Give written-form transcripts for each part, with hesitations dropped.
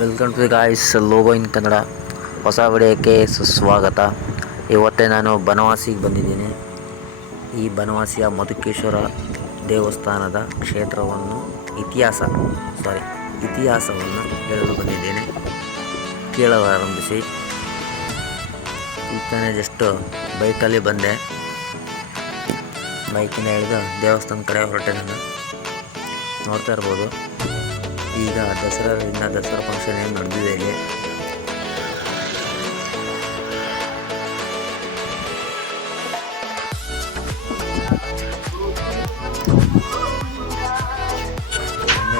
Welcome to guys logo ಇನ್ ಕನ್ನಡ ಹೊಸ ವಿಡಿಯೋಕ್ಕೆ ಸುಸ್ವಾಗತ. ಇವತ್ತೇ ನಾನು ಬನವಾಸಿಗೆ ಬಂದಿದ್ದೀನಿ. ಈ ಬನವಾಸಿಯ ಮಧುಕೇಶ್ವರ ದೇವಸ್ಥಾನದ ಕ್ಷೇತ್ರವನ್ನು ಇತಿಹಾಸವನ್ನು ಹೇಳಲು ಬಂದಿದ್ದೇನೆ. ಕೇಳಲಾರಂಭಿಸಿ. ಇತ್ತಾನೆ ಜಸ್ಟ್ ಬೈಕಲ್ಲಿ ಬಂದೆ. ಬೈಕಿನ ಹಿಡಿದು ದೇವಸ್ಥಾನ ಕಡೆ ಹೊರಟೆ. ನಾನು ನೋಡ್ತಾ ಇರ್ಬೋದು, ಈಗ ದಸರಾ ಫಂಕ್ಷನ್ ಏನು ನಡೆದಿದೆ ಇಲ್ಲಿ.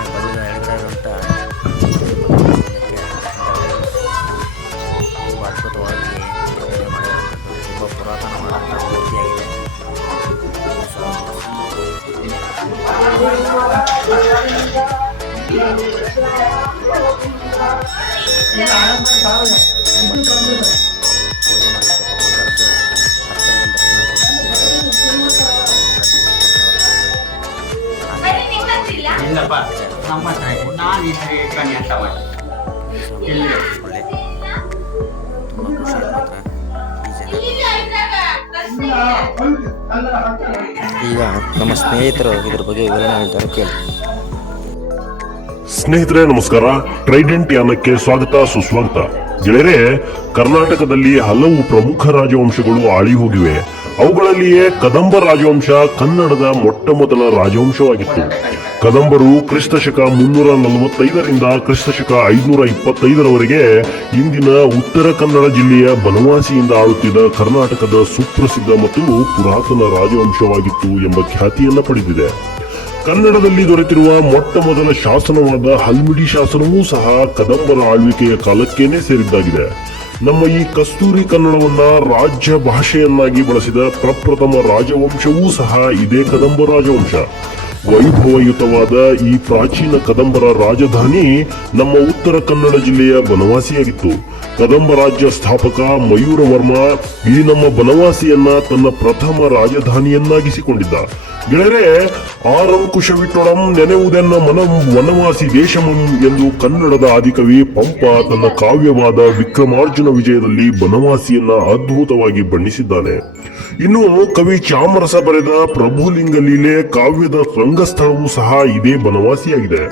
ಎಡಗಡೆ ಇರುವಂಥ ಅದ್ಭುತವಾಗಿ ಮಾಡಿರುವಂಥದ್ದು ತುಂಬ ಪುರಾತನವಾದಂಥ ಮೂರ್ತಿಯಾಗಿದೆ. ಇಲ್ಲಪ್ಪ ನಮ್ಮ ಹತ್ರ ನಾನು ಈ ಸರಿ ಕಣ್ಣಿ ಅಂತ ಮಾಡಿ ತುಂಬ ಖುಷಿ ಮಾತ್ರ ಈ ಜನ. ಈಗ ನಮ್ಮ ಸ್ನೇಹಿತರು ಇದ್ರ ಬಗ್ಗೆ ವಿವರಣೆ ಹೇಳ್ತಾರೆ, ಕೇಳಿ. ಸ್ನೇಹಿತರೆ ನಮಸ್ಕಾರ. ಟ್ರೈಡೆಂಟ್ ಯಾನಕ್ಕೆ ಸ್ವಾಗತ ಸುಸ್ವಾಗತ. ಗೆಳೆಯರೆ, ಕರ್ನಾಟಕದಲ್ಲಿ ಹಲವು ಪ್ರಮುಖ ರಾಜವಂಶಗಳು ಆಳಿ ಹೋಗಿವೆ. ಅವುಗಳಲ್ಲಿಯೇ ಕದಂಬ ರಾಜವಂಶ ಕನ್ನಡದ ಮೊಟ್ಟ ಮೊದಲ ರಾಜವಂಶವಾಗಿತ್ತು. ಕದಂಬರು ಕ್ರಿಸ್ತಶಕ 345ರಿಂದ ಕ್ರಿಸ್ತಶಕ 525ರವರೆಗೆ ಇಂದಿನ ಉತ್ತರ ಕನ್ನಡ ಜಿಲ್ಲೆಯ ಬನವಾಸಿಯಿಂದ ಆಳುತ್ತಿದ್ದ ಕರ್ನಾಟಕದ ಸುಪ್ರಸಿದ್ಧ ಮತ್ತು ಪುರಾತನ ರಾಜವಂಶವಾಗಿತ್ತು ಎಂಬ ಖ್ಯಾತಿಯನ್ನ ಪಡೆದಿದೆ. ಕನ್ನಡದಲ್ಲಿ ದೊರೆತಿರುವ ಮೊಟ್ಟ ಮೊದಲ ಶಾಸನವಾದ ಹಲ್ಮಿಡಿ ಶಾಸನವೂ ಸಹ ಕದಂಬರ ಆಳ್ವಿಕೆಯ ಕಾಲಕ್ಕೇನೆ ಸೇರಿದ್ದಾಗಿದೆ. ನಮ್ಮ ಈ ಕಸ್ತೂರಿ ಕನ್ನಡವನ್ನ ರಾಜ್ಯ ಭಾಷೆಯನ್ನಾಗಿ ಬಳಸಿದ ಪ್ರಪ್ರಥಮ ರಾಜವಂಶವೂ ಸಹ ಇದೇ ಕದಂಬ ರಾಜವಂಶ. ವೈಭವಯುತವಾದ ಈ ಪ್ರಾಚೀನ ಕದಂಬರ ರಾಜಧಾನಿ ನಮ್ಮ ಉತ್ತರ ಕನ್ನಡ ಜಿಲ್ಲೆಯ ಬನವಾಸಿಯಾಗಿತ್ತು. ಕದಂಬ ರಾಜ್ಯ ಸ್ಥಾಪಕ ಮಯೂರವರ್ಮ ಈ ನಮ್ಮ ಬನವಾಸಿಯನ್ನ ತನ್ನ ಪ್ರಥಮ ರಾಜಧಾನಿಯನ್ನಾಗಿಸಿಕೊಂಡಿದ್ದ. ಗೆಳೆಯರೆ, ಆರಂಕುಶವಿಟ್ಟೊಡಂ ನೆನೆವುದೆನ್ನ ವನವಾಸಿ ದೇಶಮಂ ಎಂದು ಕನ್ನಡದ ಆದಿಕವಿ ಪಂಪ ತನ್ನ ಕಾವ್ಯವಾದ ವಿಕ್ರಮಾರ್ಜುನ ವಿಜಯದಲ್ಲಿ ಬನವಾಸಿಯನ್ನ ಅದ್ಭುತವಾಗಿ ಬಣ್ಣಿಸಿದ್ದಾನೆ. ಇನ್ನು ಕವಿ ಚಾಮರಸ ಬರೆದ ಪ್ರಭುಲಿಂಗ ಲೀಲೆ ಕಾವ್ಯದ ರಂಗಸ್ಥಳವೂ ಸಹ ಇದೇ ಬನವಾಸಿಯಾಗಿದೆ.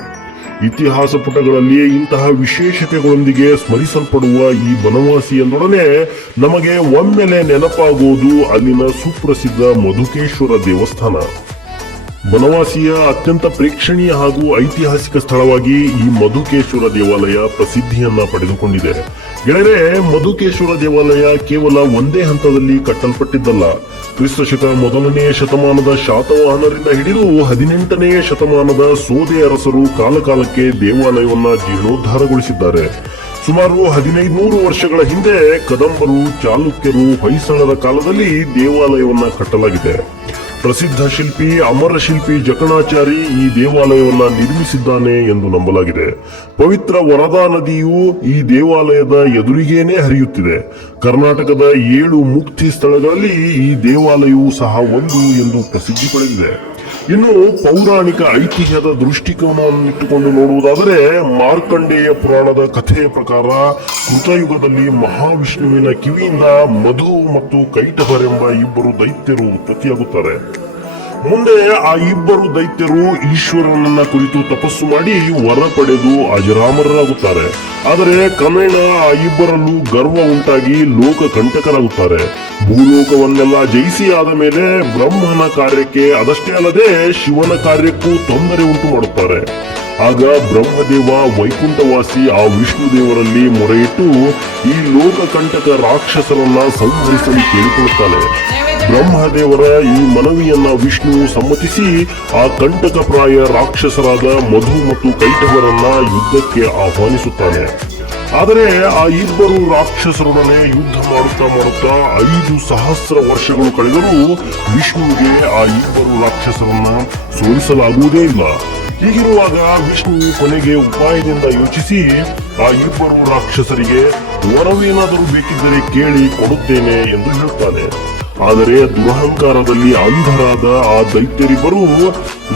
ಇತಿಹಾಸ ಪುಟಗಳಲ್ಲಿ ಇಂತಹ ವಿಶೇಷತೆಗಳೊಂದಿಗೆ ಸ್ಮರಿಸಲ್ಪಡುವ ಈ ಬನವಾಸಿ ಎಂದೊಡನೆ ನಮಗೆ ಒಮ್ಮೆಲೆ ನೆನಪಾಗುವುದು ಅಲ್ಲಿನ ಸುಪ್ರಸಿದ್ಧ ಮಧುಕೇಶ್ವರ ದೇವಸ್ಥಾನ. ಬನವಾಸಿಯ ಅತ್ಯಂತ ಪ್ರೇಕ್ಷಣೀಯ ಹಾಗೂ ಐತಿಹಾಸಿಕ ಸ್ಥಳವಾಗಿ ಈ ಮಧುಕೇಶ್ವರ ದೇವಾಲಯ ಪ್ರಸಿದ್ಧಿಯನ್ನ ಪಡೆದುಕೊಂಡಿದೆ. ಗೆಳೆಯರೆ, ಮಧುಕೇಶ್ವರ ದೇವಾಲಯ ಕೇವಲ ಒಂದೇ ಹಂತದಲ್ಲಿ ಕಟ್ಟಲ್ಪಟ್ಟಿದ್ದಲ್ಲ. ಕ್ರಿಸ್ತಶಕ 1ನೇ ಶತಮಾನದ ಶಾತವಾಹನರಿಂದ ಹಿಡಿದು 18ನೇ ಶತಮಾನದ ಸೋದೆ ಅರಸರು ಕಾಲಕಾಲಕ್ಕೆ ದೇವಾಲಯವನ್ನ ಜೀರ್ಣೋದ್ಧಾರಗೊಳಿಸಿದ್ದಾರೆ. ಸುಮಾರು 1500 ವರ್ಷಗಳ ಹಿಂದೆ ಕದಂಬರು, ಚಾಲುಕ್ಯರು, ಹೊಯ್ಸಳರ ಕಾಲದಲ್ಲಿ ದೇವಾಲಯವನ್ನ ಕಟ್ಟಲಾಗಿದೆ. ಪ್ರಸಿದ್ಧ ಶಿಲ್ಪಿ ಅಮರ ಶಿಲ್ಪಿ ಜಕಣಾಚಾರಿ ಈ ದೇವಾಲಯವನ್ನ ನಿರ್ಮಿಸಿದ್ದಾನೆ ಎಂದು ನಂಬಲಾಗಿದೆ. ಪವಿತ್ರ ವರದಾ ನದಿಯು ಈ ದೇವಾಲಯದ ಎದುರಿಗೇನೆ ಹರಿಯುತ್ತಿದೆ. ಕರ್ನಾಟಕದ 7 ಮುಕ್ತಿ ಸ್ಥಳಗಳಲ್ಲಿ ಈ ದೇವಾಲಯವು ಸಹ ಒಂದು ಎಂದು ಪ್ರಸಿದ್ಧಿ ಪಡೆದಿದೆ. ಇನ್ನು ಪೌರಾಣಿಕ ಐತಿಹ್ಯದ ದೃಷ್ಟಿಕೋನವನ್ನಿಟ್ಟುಕೊಂಡು ನೋಡುವುದಾದರೆ ಮಾರ್ಕಂಡೇಯ ಪುರಾಣದ ಕಥೆಯ ಪ್ರಕಾರ ಕೃತಯುಗದಲ್ಲಿ ಮಹಾವಿಷ್ಣುವಿನ ಕಿವಿಯಿಂದ ಮಧು ಮತ್ತು ಕೈಟಭರೆಂಬ ಇಬ್ಬರು ದೈತ್ಯರು ಉತ್ಪತ್ತಿಯಾಗುತ್ತಾರೆ. ಮುಂದೆ ಆ ಇಬ್ಬರು ದೈತ್ಯರು ಈಶ್ವರನನ್ನ ಕುರಿತು ತಪಸ್ಸು ಮಾಡಿ ವರ ಪಡೆದು ಅಜರಾಮರರಾಗುತ್ತಾರೆ. ಆದರೆ ಕ್ರಮೇಣ ಆ ಇಬ್ಬರಲ್ಲೂ ಗರ್ವ ಉಂಟಾಗಿ ಲೋಕ ಕಂಟಕರಾಗುತ್ತಾರೆ. ಭೂಲೋಕವನ್ನೆಲ್ಲ ಜಯಿಸಿ ಆದ ಮೇಲೆ ಬ್ರಹ್ಮನ ಕಾರ್ಯಕ್ಕೆ, ಅದಷ್ಟೇ ಅಲ್ಲದೆ ಶಿವನ ಕಾರ್ಯಕ್ಕೂ ತೊಂದರೆ ಉಂಟು ಮಾಡುತ್ತಾರೆ. ಆಗ ಬ್ರಹ್ಮದೇವ ವೈಕುಂಠವಾಸಿ ಆ ವಿಷ್ಣು ದೇವರಲ್ಲಿ ಮೊರೆಯಿಟ್ಟು ಈ ಲೋಕ ಕಂಟಕ ರಾಕ್ಷಸರನ್ನ ಸಂಹರಿಸಲು ಕೇಳಿಕೊಳ್ಳುತ್ತಾನೆ. ಬ್ರಹ್ಮದೇವರ ಈ ಮನವಿಯನ್ನ ವಿಷ್ಣು ಸಮ್ಮತಿಸಿ ಆ ಕಂಟಕಪ್ರಾಯ ರಾಕ್ಷಸರಾದ ಮಧು ಮತ್ತು ಕೈಟಭರನ್ನ ಯುದ್ಧಕ್ಕೆ ಆಹ್ವಾನಿಸುತ್ತಾನೆ. ಆದರೆ ಆ ಇಬ್ಬರು ರಾಕ್ಷಸರೊಡನೆ ಯುದ್ಧ ಮಾಡುತ್ತಾ 5,000 ವರ್ಷಗಳು ಕಳೆದರೂ ವಿಷ್ಣುವಿಗೆ ಆ ಇಬ್ಬರು ರಾಕ್ಷಸರನ್ನ ಸೋಲಿಸಲಾಗುವುದೇ ಇಲ್ಲ. ಹೀಗಿರುವಾಗ ವಿಷ್ಣು ಕೊನೆಗೆ ಉಪಾಯದಿಂದ ಯೋಚಿಸಿ ಆ ಇಬ್ಬರು ರಾಕ್ಷಸರಿಗೆ ವರವೇನಾದರೂ ಬೇಕಿದ್ದರೆ ಕೇಳಿ ಕೊಡುತ್ತೇನೆ ಎಂದು ಹೇಳುತ್ತಾನೆ. ಆದರೆ ದುರಹಂಕಾರದಲ್ಲಿ ಅಂಧರಾದ ಆ ದೈತ್ಯರಿಬ್ಬರು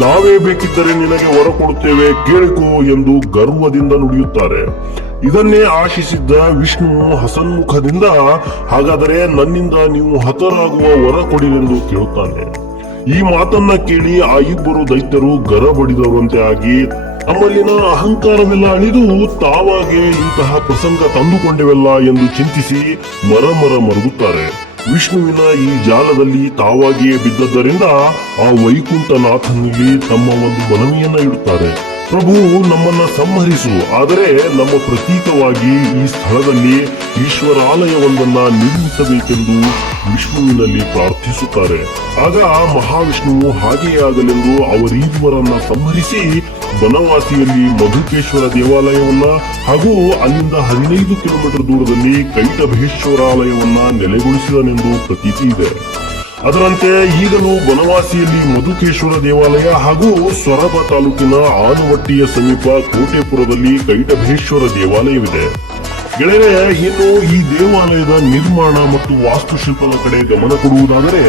ನಾವೇ ಬೇಕಿದ್ದರೆ ನಿನಗೆ ವರ ಕೊಡುತ್ತೇವೆ ಕೇಳಿಕೋ ಎಂದು ಗರ್ವದಿಂದ ನುಡಿಯುತ್ತಾರೆ. ಇದನ್ನೇ ಆಶಿಸಿದ್ದ ವಿಷ್ಣು ಹಸನ್ಮುಖದಿಂದ ಹಾಗಾದರೆ ನನ್ನಿಂದ ನೀವು ಹತರಾಗುವ ವರ ಕೊಡಿರೆಂದು ಕೇಳುತ್ತಾನೆ. ಈ ಮಾತನ್ನ ಕೇಳಿ ಆ ಇಬ್ಬರು ದೈತ್ಯರು ಗರಬಡಿದವರಂತೆ ಆಗಿ ತಮ್ಮಲ್ಲಿನ ಅಹಂಕಾರವೆಲ್ಲ ಅಳಿದು ತಾವಾಗೆ ಇಂತಹ ಪ್ರಸಂಗ ತಂದುಕೊಂಡೆವಲ್ಲ ಎಂದು ಚಿಂತಿಸಿ ಮರಗುತ್ತಾರೆ. ವಿಷ್ಣುವಿನ ಈ ಜಾಲದಲ್ಲಿ ತಾವಾಗಿಯೇ ಬಿದ್ದದ್ದರಿಂದ ಆ ವೈಕುಂಠನಾಥನಲ್ಲಿ ತಮ್ಮ ಒಂದು ಮನವಿಯನ್ನ ಇಡುತ್ತಾರೆ. ಪ್ರಭು, ನಮ್ಮನ್ನ ಸಂಹರಿಸು, ಆದರೆ ನಮ್ಮ ಪ್ರತೀಕವಾಗಿ ಈ ಸ್ಥಳದಲ್ಲಿ ಈಶ್ವರಾಲಯವೊಂದನ್ನ ನಿರ್ಮಿಸಬೇಕೆಂದು ವಿಷ್ಣುವಿನಲ್ಲಿ ಪ್ರಾರ್ಥಿಸುತ್ತಾರೆ. ಆಗ ಮಹಾವಿಷ್ಣುವು ಹಾಗೆಯೇ ಆಗಲೆಂದು ಅವರೀರ್ವರನ್ನ ಸಂಹರಿಸಿ ಬನವಾಸಿಯಲ್ಲಿ ಮಧುಕೇಶ್ವರ ದೇವಾಲಯವನ್ನ ಹಾಗೂ ಅಲ್ಲಿಂದ 15 ಕಿಲೋಮೀಟರ್ ದೂರದಲ್ಲಿ ಕೈಟಭೇಶ್ವರಾಲಯವನ್ನ ನೆಲೆಗೊಳಿಸಿದನೆಂದು ಪ್ರತೀತಿ ಇದೆ. ಅದರಂತೆ ಈಗಲೂ ಬನವಾಸಿಯಲ್ಲಿ ಮಧುಕೇಶ್ವರ ದೇವಾಲಯ ಹಾಗೂ ಸೊರಬ ತಾಲೂಕಿನ ಆನವಟ್ಟಿಯ ಸಮೀಪ ಕೋಟೆಪುರದಲ್ಲಿ ಕೈಟಭೇಶ್ವರ ದೇವಾಲಯವಿದೆ. ಗೆಳೆಯರೆ, ಇನ್ನು ಈ ದೇವಾಲಯದ ನಿರ್ಮಾಣ ಮತ್ತು ವಾಸ್ತುಶಿಲ್ಪದ ಕಡೆ ಗಮನ ಕೊಡುವುದಾದರೆ,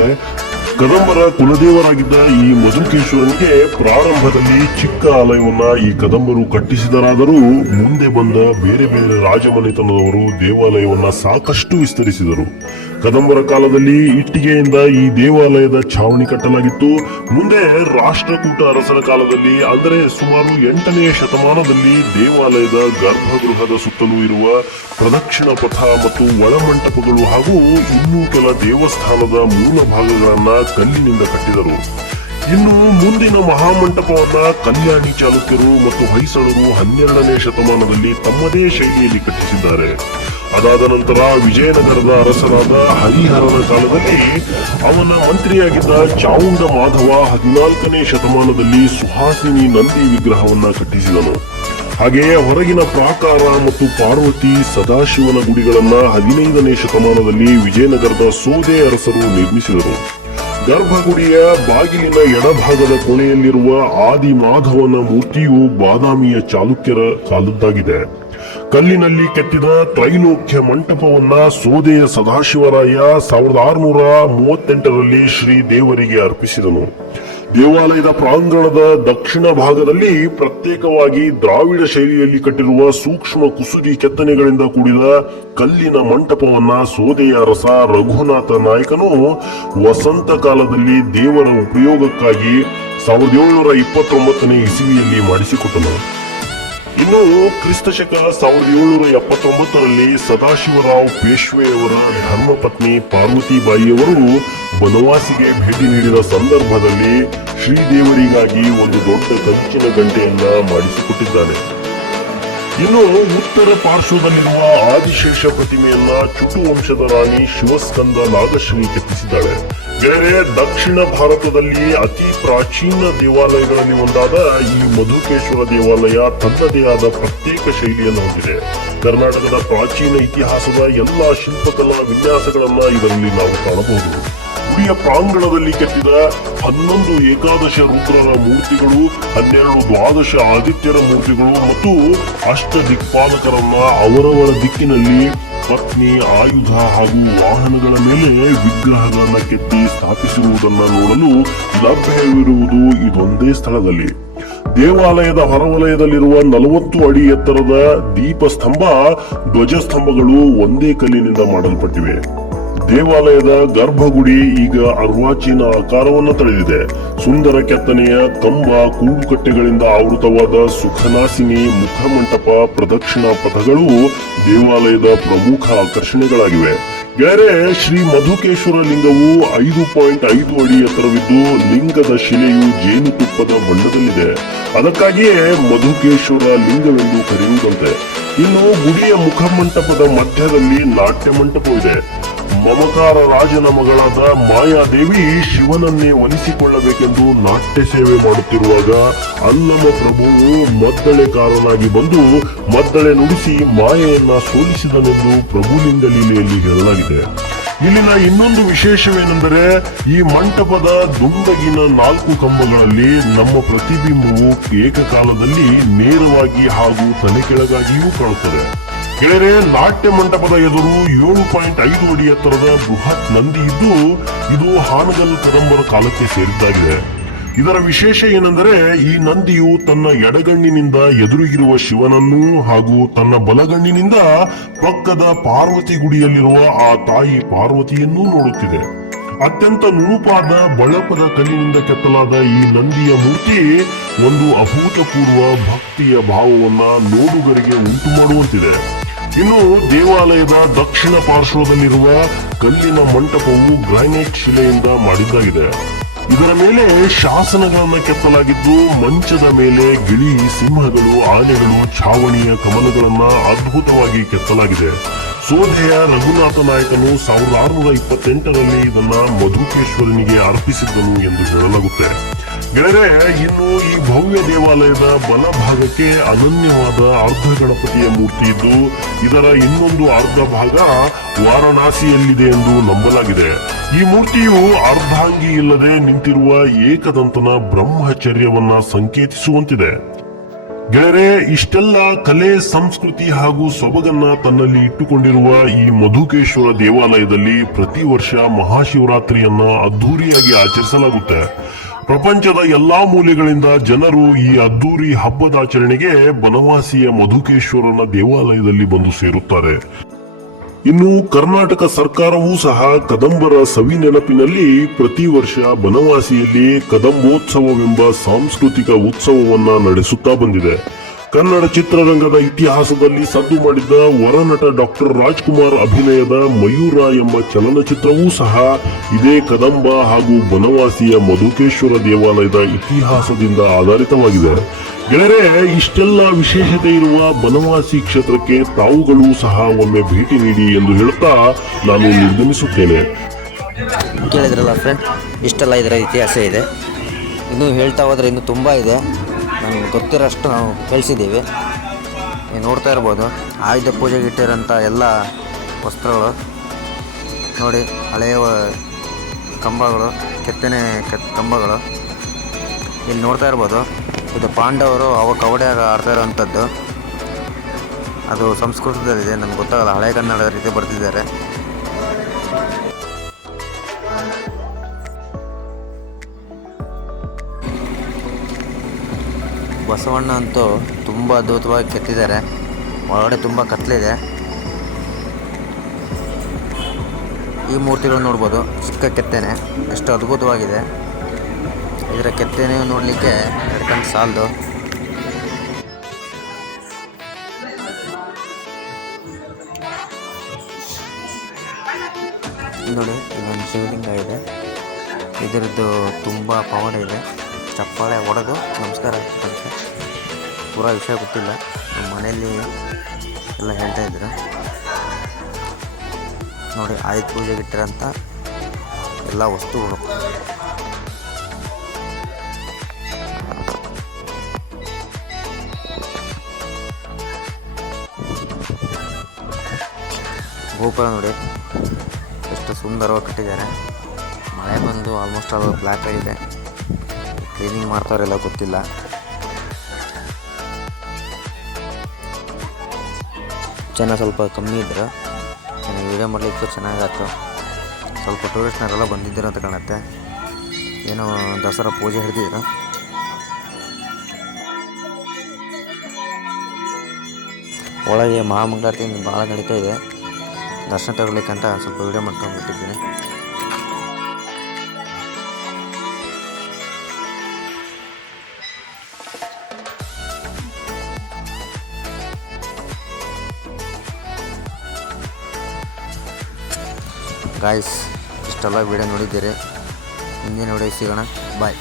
ಕದಂಬರ ಕುಲದೇವರಾಗಿದ್ದ ಈ ಮಧುಕೇಶ್ವರನಿಗೆ ಪ್ರಾರಂಭದಲ್ಲಿ ಚಿಕ್ಕ ಆಲಯವನ್ನ ಈ ಕದಂಬರು ಕಟ್ಟಿಸಿದರಾದರೂ ಮುಂದೆ ಬಂದ ಬೇರೆ ಬೇರೆ ರಾಜಮನೆತನದವರು ದೇವಾಲಯವನ್ನ ಸಾಕಷ್ಟು ವಿಸ್ತರಿಸಿದರು. ಕದಂಬರ ಕಾಲದಲ್ಲಿ ಇಟ್ಟಿಗೆಯಿಂದ ಈ ದೇವಾಲಯದ ಛಾವಣಿ ಕಟ್ಟಲಾಗಿತ್ತು. ಮುಂದೆ ರಾಷ್ಟ್ರಕೂಟ ಅರಸರ ಕಾಲದಲ್ಲಿ ಅಂದರೆ ಸುಮಾರು 8ನೇ ಶತಮಾನದಲ್ಲಿ ದೇವಾಲಯದ ಗರ್ಭಗೃಹದ ಸುತ್ತಲೂ ಇರುವ ಪ್ರದಕ್ಷಿಣ ಪಥ ಮತ್ತು ಒಳಮಂಟಪಗಳು ಹಾಗೂ ಇನ್ನೂ ಕೆಲ ದೇವಸ್ಥಾನದ ಮೂಲ ಭಾಗಗಳನ್ನ ಕಲ್ಲಿನಿಂದ ಕಟ್ಟಿದರು. ಇನ್ನು ಮುಂದಿನ ಮಹಾಮಂಟಪವನ್ನ ಕಲ್ಯಾಣಿ ಚಾಲುಕ್ಯರು ಮತ್ತು ಹೊಯ್ಸಳರು 12ನೇ ಶತಮಾನದಲ್ಲಿ ತಮ್ಮದೇ ಶೈಲಿಯಲ್ಲಿ ಕಟ್ಟಿಸಿದ್ದಾರೆ. ಅದಾದ ನಂತರ ವಿಜಯನಗರದ ಅರಸರಾದ ಹರಿಹರನ ಕಾಲದಲ್ಲಿ ಅವನ ಮಂತ್ರಿಯಾಗಿದ್ದ ಚಾವುಂಡ ಮಾಧವ 14ನೇ ಶತಮಾನದಲ್ಲಿ ಸುಹಾಸಿನಿ ನಂದಿ ವಿಗ್ರಹವನ್ನ ಕಟ್ಟಿಸಿದನು. ಹಾಗೆಯೇ ಹೊರಗಿನ ಪ್ರಾಕಾರ ಮತ್ತು ಪಾರ್ವತಿ ಸದಾಶಿವನ ಗುಡಿಗಳನ್ನ 15ನೇ ಶತಮಾನದಲ್ಲಿ ವಿಜಯನಗರದ ಸೋದೆ ಅರಸರು ನಿರ್ಮಿಸಿದರು. ಗರ್ಭಗುಡಿಯ ಬಾಗಿಲಿನ ಎಡಭಾಗದ ಕೋಣೆಯಲ್ಲಿರುವ ಆದಿ ಮಾಧವನ ಮೂರ್ತಿಯು ಬಾದಾಮಿಯ ಚಾಲುಕ್ಯರ ಕಾಲದ್ದಾಗಿದೆ. ಕಲ್ಲಿನಲ್ಲಿ ಕೆತ್ತಿದ ತ್ರೈಲೋಕ್ಯ ಮಂಟಪವನ್ನ ಸೋದೆಯ ಸದಾಶಿವರಾಯ 1638ರಲ್ಲಿ ಶ್ರೀ ದೇವರಿಗೆ ಅರ್ಪಿಸಿದನು. ದೇವಾಲಯದ ಪ್ರಾಂಗಣದ ದಕ್ಷಿಣ ಭಾಗದಲ್ಲಿ ಪ್ರತ್ಯೇಕವಾಗಿ ದ್ರಾವಿಡ ಶೈಲಿಯಲ್ಲಿ ಕಟ್ಟಿರುವ ಸೂಕ್ಷ್ಮ ಕುಸುರಿ ಕೆತ್ತನೆಗಳಿಂದ ಕೂಡಿದ ಕಲ್ಲಿನ ಮಂಟಪವನ್ನ ಸೋದೆಯ ಅರಸ ರಘುನಾಥ ನಾಯಕನು ವಸಂತ ಕಾಲದಲ್ಲಿ ದೇವರ ಉಪಯೋಗಕ್ಕಾಗಿ 1729ನೇ ಇಸವಿಯಲ್ಲಿ ಮಾಡಿಸಿಕೊಟ್ಟನು. ಇನ್ನು ಕ್ರಿಸ್ತಶಕ 1779ರಲ್ಲಿ ಸದಾಶಿವರಾವ್ ಪೇಶ್ವೆಯವರ ಧರ್ಮಪತ್ನಿ ಪಾರ್ವತಿಬಾಯಿಯವರು ಬನವಾಸಿಗೆ ಭೇಟಿ ನೀಡಿದ ಸಂದರ್ಭದಲ್ಲಿ ಶ್ರೀದೇವರಿಗಾಗಿ ಒಂದು ದೊಡ್ಡ ಕಂಚಿನ ಗಂಟೆಯನ್ನ ಮಾಡಿಸಿಕೊಟ್ಟಿದ್ದಾನೆ. ಇನ್ನು ಉತ್ತರ ಪಾರ್ಶ್ವದಲ್ಲಿರುವ ಆದಿಶೇಷ ಪ್ರತಿಮೆಯನ್ನ ಚುಟು ವಂಶದ ರಾಣಿ ಶಿವಸ್ಕಂದ ನಾಗಶ್ರೀ ಕೆತ್ತಿಸಿದ್ದಾಳೆ. ಬೇರೆ ದಕ್ಷಿಣ ಭಾರತದಲ್ಲಿ ಅತಿ ಪ್ರಾಚೀನ ದೇವಾಲಯಗಳಲ್ಲಿ ಒಂದಾದ ಈ ಮಧುಕೇಶ್ವರ ದೇವಾಲಯ ತನ್ನದೇ ಆದ ಪ್ರತ್ಯೇಕ ಶೈಲಿಯನ್ನು ಹೊಂದಿದೆ. ಕರ್ನಾಟಕದ ಪ್ರಾಚೀನ ಇತಿಹಾಸದ ಎಲ್ಲಾ ಶಿಲ್ಪಕಲಾ ವಿನ್ಯಾಸಗಳನ್ನ ಇದರಲ್ಲಿ ನಾವು ಕಾಣಬಹುದು. ಗುಡಿಯ ಪ್ರಾಂಗಣದಲ್ಲಿ ಕೆತ್ತಿದ 11 ಏಕಾದಶ ರುದ್ರರ ಮೂರ್ತಿಗಳು, 12 ದ್ವಾದಶ ಆದಿತ್ಯರ ಮೂರ್ತಿಗಳು ಮತ್ತು ಅಷ್ಟ ದಿಕ್ಪಾಲಕರನ್ನ ಅವರವರ ದಿಕ್ಕಿನಲ್ಲಿ ಪತ್ನಿ, ಆಯುಧ ಹಾಗೂ ವಾಹನಗಳ ಮೇಲೆ ವಿಗ್ರಹಗಳನ್ನ ಕೆತ್ತಿ ಸ್ಥಾಪಿಸಿರುವುದನ್ನ ನೋಡಲು ಲಭ್ಯವಿರುವುದು ಇದೊಂದೇ ಸ್ಥಳದಲ್ಲಿ. ದೇವಾಲಯದ ಹೊರವಲಯದಲ್ಲಿರುವ 40 ಅಡಿ ಎತ್ತರದ ದೀಪಸ್ತಂಭ, ಧ್ವಜಸ್ತಂಭಗಳು ಒಂದೇ ಕಲ್ಲಿನಿಂದ ಮಾಡಲ್ಪಟ್ಟಿವೆ. ದೇವಾಲಯದ ಗರ್ಭಗುಡಿ ಈಗ ಅರ್ವಾಚೀನ ಆಕಾರವನ್ನು ತಳೆದಿದೆ. ಸುಂದರ ಕೆತ್ತನೆಯ ಕಂಬ, ಕೂಡುಕಟ್ಟೆಗಳಿಂದ ಆವೃತವಾದ ಸುಖನಾಸಿನಿ ಮುಖಮಂಟಪ, ಪ್ರದಕ್ಷಿಣಾ ಪಥಗಳು ದೇವಾಲಯದ ಪ್ರಮುಖ ಆಕರ್ಷಣೆಗಳಾಗಿವೆ. ಗೆಳೆಯರೆ, ಶ್ರೀ ಮಧುಕೇಶ್ವರ ಲಿಂಗವು 5.5 ಅಡಿ ಎತ್ತರವಿದ್ದು ಲಿಂಗದ ಶಿಲೆಯು ಜೇನುತುಪ್ಪದ ಬಣ್ಣದಲ್ಲಿದೆ. ಅದಕ್ಕಾಗಿಯೇ ಮಧುಕೇಶ್ವರ ಲಿಂಗವೆಂದು ಕರೆಯುವುದಂತೆ. ಇನ್ನು ಗುಡಿಯ ಮುಖಮಂಟಪದ ಮಧ್ಯದಲ್ಲಿ ನಾಟ್ಯ ಮಂಟಪವಿದೆ. ಮಮಕಾರ ರಾಜನ ಮಗಳಾದ ಮಾಯಾದೇವಿ ಶಿವನನ್ನೇ ಒಲಿಸಿಕೊಳ್ಳಬೇಕೆಂದು ನಾಟ್ಯ ಸೇವೆ ಮಾಡುತ್ತಿರುವಾಗ ಅಲ್ಲಮ ಪ್ರಭುವು ಮದ್ದಳೆಕಾರನಾಗಿ ಬಂದು ಮದ್ದಳೆ ನುಡಿಸಿ ಮಾಯೆಯನ್ನ ಸೋಲಿಸಿದನೆಂದು ಪ್ರಭುಲಿಂಗ ಲೀಲೆಯಲ್ಲಿ ಹೇಳಲಾಗಿದೆ. ಇಲ್ಲಿನ ಇನ್ನೊಂದು ವಿಶೇಷವೇನೆಂದರೆ ಈ ಮಂಟಪದ ದುಂಡಗಿನ 4 ಕಂಬಗಳಲ್ಲಿ ನಮ್ಮ ಪ್ರತಿಬಿಂಬವು ಏಕಕಾಲದಲ್ಲಿ ನೇರವಾಗಿ ಹಾಗೂ ತಲೆ ಕೆಳಗಾಗಿಯೂ ಕಾಣುತ್ತದೆ. ಗೆಳೆಯರೆ, ನಾಟ್ಯ ಮಂಟಪದ ಎದುರು 7.5 ಅಡಿ ಎತ್ತರದ ಬೃಹತ್ ನಂದಿ ಇದ್ದು ಇದು ಹಾನಗಲ್ ಕದಂಬರ ಕಾಲಕ್ಕೆ ಸೇರಿದ್ದಾಗಿದೆ. ಇದರ ವಿಶೇಷ ಏನೆಂದರೆ ಈ ನಂದಿಯು ತನ್ನ ಎಡಗಣ್ಣಿನಿಂದ ಎದುರಿಗಿರುವ ಶಿವನನ್ನು ಹಾಗೂ ತನ್ನ ಬಲಗಣ್ಣಿನಿಂದ ಪಕ್ಕದ ಪಾರ್ವತಿ ಗುಡಿಯಲ್ಲಿರುವ ಆ ತಾಯಿ ಪಾರ್ವತಿಯನ್ನೂ ನೋಡುತ್ತಿದೆ. ಅತ್ಯಂತ ನುಣುಪಾದ ಬಳಪದ ಕಲ್ಲಿನಿಂದ ಕೆತ್ತಲಾದ ಈ ನಂದಿಯ ಮೂರ್ತಿ ಒಂದು ಅಭೂತಪೂರ್ವ ಭಕ್ತಿಯ ಭಾವವನ್ನ ನೋಡುಗರಿಗೆ ಉಂಟು ಮಾಡುವಂತಿದೆ. ಇನ್ನು ದೇವಾಲಯದ ದಕ್ಷಿಣ ಪಾರ್ಶ್ವದಲ್ಲಿರುವ ಕಲ್ಲಿನ ಮಂಟಪವು ಗ್ರಾನೈಟ್ ಶಿಲೆಯಿಂದ ಮಾಡಿದ್ದಾಗಿದೆ. ಇದರ ಮೇಲೆ ಶಾಸನಗಳನ್ನ ಕೆತ್ತಲಾಗಿದ್ದು ಮಂಚದ ಮೇಲೆ ಗಿಳಿ, ಸಿಂಹಗಳು, ಆನೆಗಳು, ಛಾವಣಿಯ ಕಮಲಗಳನ್ನ ಅದ್ಭುತವಾಗಿ ಕೆತ್ತಲಾಗಿದೆ. ಸೋದೆಯ ರಘುನಾಥ ನಾಯಕನು 1628ರಲ್ಲಿ ಇದನ್ನ ಮಧುಕೇಶ್ವರನಿಗೆ ಅರ್ಪಿಸಿದ್ದನು ಎಂದು ಹೇಳಲಾಗುತ್ತೆ. ಗೆಳೆಯರೆ, ಇನ್ನು ಈ ಭವ್ಯ ದೇವಾಲಯದ ಬಲಭಾಗಕ್ಕೆ ಅನನ್ಯವಾದ ಅರ್ಧ ಗಣಪತಿಯ ಮೂರ್ತಿ ಇದ್ದು ಇದರ ಇನ್ನೊಂದು ಅರ್ಧ ಭಾಗ ವಾರಣಾಸಿಯಲ್ಲಿದೆ ಎಂದು ನಂಬಲಾಗಿದೆ. ಈ ಮೂರ್ತಿಯು ಅರ್ಧಾಂಗಿ ಇಲ್ಲದೆ ನಿಂತಿರುವ ಏಕದಂತನ ಬ್ರಹ್ಮಚರ್ಯವನ್ನ ಸಂಕೇತಿಸುವಂತಿದೆ. ಗೆಳೆಯರೆ, ಇಷ್ಟೆಲ್ಲ ಕಲೆ, ಸಂಸ್ಕೃತಿ ಹಾಗೂ ಸೊಬಗನ್ನ ತನ್ನಲ್ಲಿ ಇಟ್ಟುಕೊಂಡಿರುವ ಈ ಮಧುಕೇಶ್ವರ ದೇವಾಲಯದಲ್ಲಿ ಪ್ರತಿ ವರ್ಷ ಮಹಾಶಿವರಾತ್ರಿಯನ್ನ ಅದ್ಧೂರಿಯಾಗಿ ಆಚರಿಸಲಾಗುತ್ತೆ. ಪ್ರಪಂಚದ ಎಲ್ಲಾ ಮೂಲೆಗಳಿಂದ ಜನರು ಈ ಅದ್ದೂರಿ ಹಬ್ಬದಾಚರಣೆಗೆ ಬನವಾಸಿಯ ಮಧುಕೇಶ್ವರನ ದೇವಾಲಯದಲ್ಲಿ ಬಂದು ಸೇರುತ್ತಾರೆ. ಇನ್ನು ಕರ್ನಾಟಕ ಸರ್ಕಾರವೂ ಸಹ ಕದಂಬರ ಸವಿ ನೆನಪಿನಲ್ಲಿ ಪ್ರತಿ ವರ್ಷ ಬನವಾಸಿಯಲ್ಲಿ ಕದಂಬೋತ್ಸವವೆಂಬ ಸಾಂಸ್ಕೃತಿಕ ಉತ್ಸವವನ್ನ ನಡೆಸುತ್ತಾ ಬಂದಿದೆ. ಕನ್ನಡ ಚಿತ್ರರಂಗದ ಇತಿಹಾಸದಲ್ಲಿ ಸದ್ದು ಮಾಡಿದ್ದ ವರನಟ ಡಾಕ್ಟರ್ ರಾಜ್ಕುಮಾರ್ ಅಭಿನಯದ ಮಯೂರ ಎಂಬ ಚಲನಚಿತ್ರವೂ ಸಹ ಇದೇ ಕದಂಬ ಹಾಗೂ ಬನವಾಸಿಯ ಮಧುಕೇಶ್ವರ ದೇವಾಲಯದ ಇತಿಹಾಸದಿಂದ ಆಧಾರಿತವಾಗಿದೆ. ಗೆಳೆಯರೆ, ಇಷ್ಟೆಲ್ಲ ವಿಶೇಷತೆ ಇರುವ ಬನವಾಸಿ ಕ್ಷೇತ್ರಕ್ಕೆ ತಾವುಗಳು ಸಹ ಒಮ್ಮೆ ಭೇಟಿ ನೀಡಿ ಎಂದು ಹೇಳುತ್ತಾ ನಾನು ನಿರ್ಗಮಿಸುತ್ತೇನೆ. ಕೇಳಿದ್ರಲ್ಲ ಫ್ರೆಂಡ್, ಇಷ್ಟೆಲ್ಲ ಇದರ ಇತಿಹಾಸ ಇದೆ. ಇನ್ನೂ ಹೇಳ್ತಾ ಹೋದರೆ ಇನ್ನೂ ತುಂಬ ಇದೆ. ನಮಗೆ ಗೊತ್ತಿರೋಷ್ಟು ನಾವು ಕಳಿಸಿದ್ದೀವಿ. ನೀವು ನೋಡ್ತಾ ಇರ್ಬೋದು ಆಯುಧ ಪೂಜೆಗೆ ಇಟ್ಟಿರೋಂಥ ಎಲ್ಲ ವಸ್ತ್ರಗಳು ನೋಡಿ, ಹಳೆಯ ಕಂಬಗಳು, ಕೆತ್ತನೆ ಕಂಬಗಳು ಇಲ್ಲಿ ನೋಡ್ತಾ ಇರ್ಬೋದು. ಇದು ಪಾಂಡವರು ಅವಾಗ ಕವಡೆ ಆಡ್ತಾ ಇರೋವಂಥದ್ದು. ಅದು ಸಂಸ್ಕೃತದಲ್ಲಿದೆ, ನಮ್ಗೆ ಗೊತ್ತಾಗಲ್ಲ, ಹಳೆ ಕನ್ನಡದ ರೀತಿ ಬರ್ತಿದ್ದಾರೆ. ಬಸವಣ್ಣ ಅಂತೂ ತುಂಬ ಅದ್ಭುತವಾಗಿ ಕೆತ್ತಿದ್ದಾರೆ. ಒಳಗಡೆ ತುಂಬ ಕತ್ತಲಿದೆ. ಈ ಮೂರ್ತಿಗಳು ನೋಡ್ಬೋದು, ಚಿಕ್ಕ ಕೆತ್ತನೆ ಎಷ್ಟು ಅದ್ಭುತವಾಗಿದೆ. ಇದರ ಕೆತ್ತನೆ ನೋಡಲಿಕ್ಕೆ ಎಡ್ಕಂಡು ಸಾಲದು. ನೋಡಿ, ಇದೊಂದು ಶಿವಲಿಂಗ ಇದೆ. ಇದರದ್ದು ತುಂಬ ಪವಾಡ ಇದೆ. ಚಪ್ಪಾಳೆ ಹೊಡೆದು ನಮಸ್ಕಾರ ಆಗ್ತದೆ. ಪೂರಾ ವಿಷಯ ಗೊತ್ತಿಲ್ಲ, ನಮ್ಮ ಮನೆಯಲ್ಲಿ ಎಲ್ಲ ಹೇಳ್ತಾ ಇದ್ರು. ನೋಡಿ, ಆಯುಧ ಪೂಜೆಗೆ ಇಟ್ಟಿರೋಂಥ ಎಲ್ಲ ವಸ್ತುಗಳು. ಗೋಪುರ ನೋಡಿ ಎಷ್ಟು ಸುಂದರವಾಗಿ ಕಟ್ಟಿದ್ದಾರೆ. ಮಳೆ ಬಂದು ಆಲ್ಮೋಸ್ಟ್ ಅದು ಬ್ಲ್ಯಾಕ್ ಆಗಿದೆ. ಕ್ಲೀನಿಂಗ್ ಮಾಡ್ತಾರೆಲ್ಲ ಗೊತ್ತಿಲ್ಲ. ಜನ ಸ್ವಲ್ಪ ಕಮ್ಮಿ ಇದ್ರು. ನನಗೆ ವೀಡಿಯೋ ಮಾಡಲಿಕ್ಕೂ ಚೆನ್ನಾಗಾಯ್ತು. ಸ್ವಲ್ಪ ಟೂರಿಸ್ಟ್ನವರೆಲ್ಲ ಬಂದಿದ್ದರು ಅಂತ ಕಾಣುತ್ತೆ. ಏನೋ ದಸರಾ ಪೂಜೆ ಹಿಡಿದಿದ್ರು. ಒಳಗೆ ಮಹಾಮಂಗಳಾರತಿ ಭಾಳ ನಡೀತಾ ಇದೆ. ದರ್ಶನ ತಗೊಳ್ಲಿಕ್ಕಂತ ಸ್ವಲ್ಪ ವೀಡಿಯೋ ಮಾಡ್ಕೊಂಡ್ಬಿಟ್ಟಿದ್ದೀನಿ. ಗಾಯ್ಸ್, ಇಷ್ಟೆಲ್ಲ ವೀಡಿಯೋ ನೋಡಿದ್ದೀರಿ. ಮುಂದಿನ ವೀಡಿಯೋ ಸಿಗೋಣ. ಬಾಯ್.